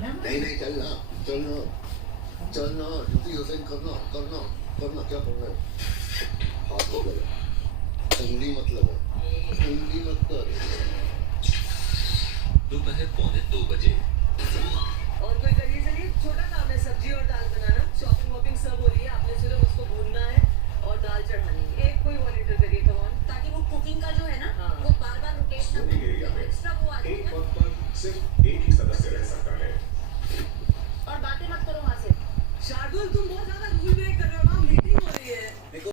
नहीं नहीं चलना चलना चलना ड्यूटी हुसैन करना करना करना क्या करना है हाथ मत लगा उंगली मत लगा उंगली मत कर दोपहर 1:45 बजे और कोई करिए चलिए छोटा काम है सब्जी और दाल बनाना